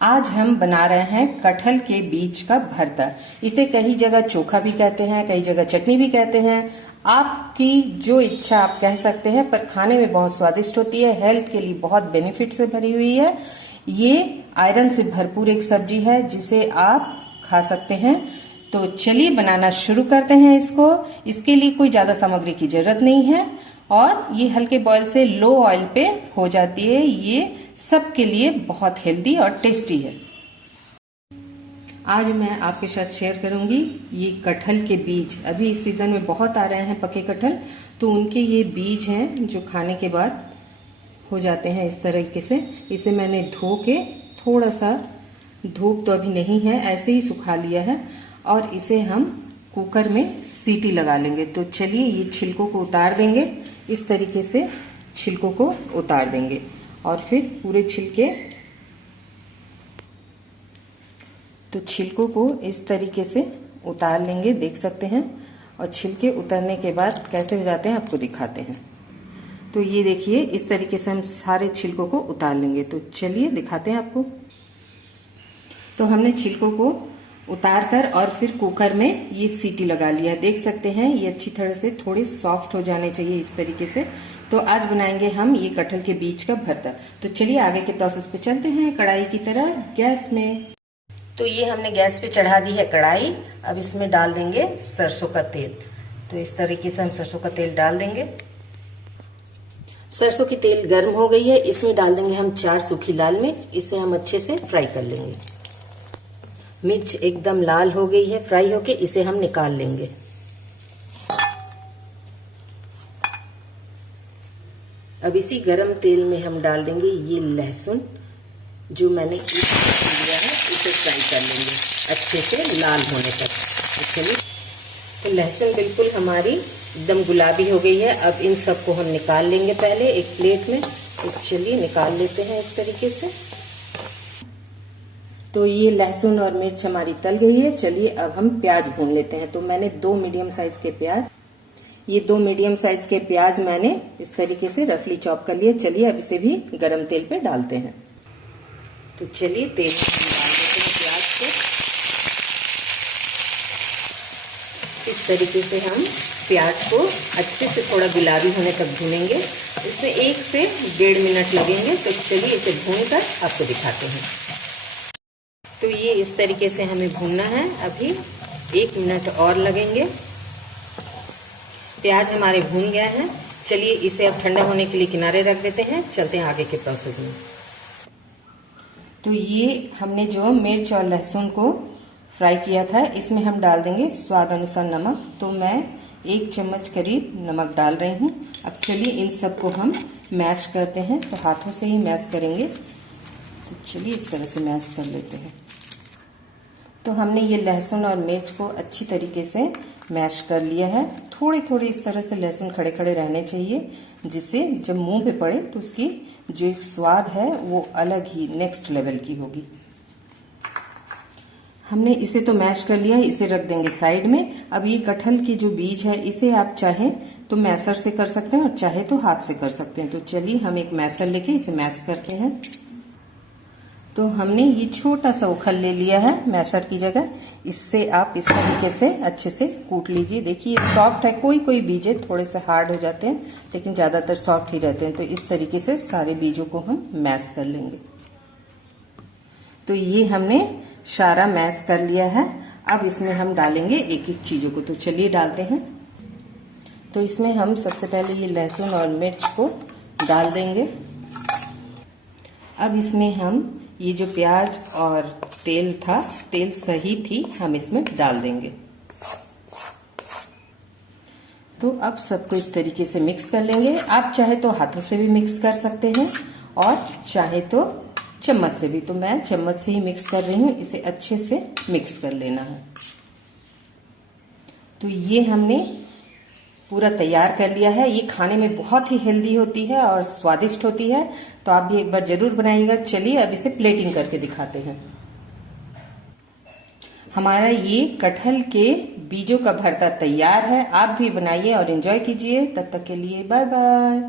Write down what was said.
आज हम बना रहे हैं कटहल के बीज का भरता। इसे कई जगह चोखा भी कहते हैं, कई जगह चटनी भी कहते हैं। आपकी जो इच्छा आप कह सकते हैं, पर खाने में बहुत स्वादिष्ट होती है। हेल्थ के लिए बहुत बेनिफिट से भरी हुई है। ये आयरन से भरपूर एक सब्जी है जिसे आप खा सकते हैं। तो चलिए बनाना शुरू करते हैं इसको। इसके लिए कोई ज्यादा सामग्री की जरूरत नहीं है और ये हल्के बॉयल से लो ऑयल पे हो जाती है। ये सबके लिए बहुत हेल्दी और टेस्टी है। आज मैं आपके साथ शेयर करूंगी ये कटहल के बीज। अभी इस सीजन में बहुत आ रहे हैं पके कटहल, तो उनके ये बीज हैं जो खाने के बाद हो जाते हैं इस तरीके से। इसे मैंने धो के थोड़ा सा, धूप तो अभी नहीं है, ऐसे ही सुखा लिया है और इसे हम कुकर में सीटी लगा लेंगे। तो चलिए ये छिलकों को उतार देंगे। इस तरीके से छिलकों को उतार देंगे और फिर पूरे छिलके, तो छिलकों को इस तरीके से उतार लेंगे, देख सकते हैं। और छिलके उतारने के बाद कैसे हो जाते हैं आपको दिखाते हैं। तो ये देखिए, इस तरीके से हम सारे छिलकों को उतार लेंगे। तो चलिए दिखाते हैं आपको। तो हमने छिलकों को उतार कर और फिर कुकर में ये सीटी लगा लिया। देख सकते हैं ये अच्छी तरह से थोड़े सॉफ्ट हो जाने चाहिए इस तरीके से। तो आज बनाएंगे हम ये कटहल के बीज का भरता। तो चलिए आगे के प्रोसेस पे चलते हैं। कढ़ाई की तरह गैस में, तो ये हमने गैस पे चढ़ा दी है कढ़ाई। अब इसमें डाल देंगे सरसों का तेल। तो इस तरीके से हम सरसों का तेल डाल देंगे। सरसों की तेल गर्म हो गई है, इसमें डाल देंगे हम 4 सूखी लाल मिर्च। इसे हम अच्छे से फ्राई कर लेंगे। मिर्च एकदम लाल हो गई है फ्राई होके, इसे हम निकाल लेंगे। अब इसी गरम तेल में हम डाल देंगे ये लहसुन जो मैंने लिया है। इसे फ्राई कर लेंगे अच्छे से लाल होने तक। चलिए, तो लहसुन बिल्कुल हमारी एकदम गुलाबी हो गई है। अब इन सबको हम निकाल लेंगे पहले एक प्लेट में। तो चलिए निकाल लेते हैं इस तरीके से। तो ये लहसुन और मिर्च हमारी तल गई है। चलिए अब हम प्याज भून लेते हैं। तो मैंने 2 मीडियम साइज के प्याज, ये 2 मीडियम साइज के प्याज मैंने इस तरीके से रफली चॉप कर लिए। चलिए अब इसे भी गरम तेल पे डालते हैं। तो चलिए तेल में डाल देते हैं प्याज को। इस तरीके से हम प्याज को अच्छे से थोड़ा गुलाबी होने तक भूनेंगे। इसमें 1 से 1.5 मिनट लगेंगे। तो चलिए इसे भूनकर आपको दिखाते हैं। तो ये इस तरीके से हमें भूनना है। अभी 1 मिनट और लगेंगे। प्याज हमारे भून गया है। चलिए इसे अब ठंडा होने के लिए किनारे रख देते हैं। चलते हैं आगे के प्रोसेस में। तो ये हमने जो मिर्च और लहसुन को फ्राई किया था, इसमें हम डाल देंगे स्वाद अनुसार नमक। तो मैं 1 चम्मच करीब नमक डाल रही हूँ। अब चलिए इन सबको हम मैश करते हैं। तो हाथों से ही मैश करेंगे। तो चलिए इस तरह से मैश कर लेते हैं। तो हमने ये लहसुन और मिर्च को अच्छी तरीके से मैश कर लिया है। थोड़े थोड़े इस तरह से लहसुन खड़े खड़े रहने चाहिए, जिससे जब मुंह पे पड़े तो उसकी जो एक स्वाद है वो अलग ही नेक्स्ट लेवल की होगी। हमने इसे तो मैश कर लिया है, इसे रख देंगे साइड में। अब ये कटहल की जो बीज है, इसे आप चाहें तो मैसर से कर सकते हैं और चाहे तो हाथ से कर सकते हैं। तो चलिए हम एक मैसर लेके इसे मैश करते हैं। तो हमने ये छोटा सा उखल ले लिया है मैशर की जगह। इससे आप इस तरीके से अच्छे से कूट लीजिए। देखिए सॉफ्ट है, कोई कोई बीजे थोड़े से हार्ड हो जाते हैं, लेकिन ज़्यादातर सॉफ्ट ही रहते हैं। तो इस तरीके से सारे बीजों को हम मैश कर लेंगे। तो ये हमने सारा मैश कर लिया है। अब इसमें हम डालेंगे एक एक चीज़ों को। तो चलिए डालते हैं। तो इसमें हम सबसे पहले ये लहसुन और मिर्च को डाल देंगे। अब इसमें हम ये जो प्याज और तेल था, तेल सही थी, हम इसमें डाल देंगे। तो अब सबको इस तरीके से मिक्स कर लेंगे। आप चाहे तो हाथों से भी मिक्स कर सकते हैं और चाहे तो चम्मच से भी। तो मैं चम्मच से ही मिक्स कर रही हूँ। इसे अच्छे से मिक्स कर लेना है। तो ये हमने पूरा तैयार कर लिया है। ये खाने में बहुत ही हेल्दी होती है और स्वादिष्ट होती है। तो आप भी एक बार जरूर बनाइएगा। चलिए अब इसे प्लेटिंग करके दिखाते हैं। हमारा ये कटहल के बीजों का भरता तैयार है। आप भी बनाइए और एंजॉय कीजिए। तब तक के लिए बाय बाय।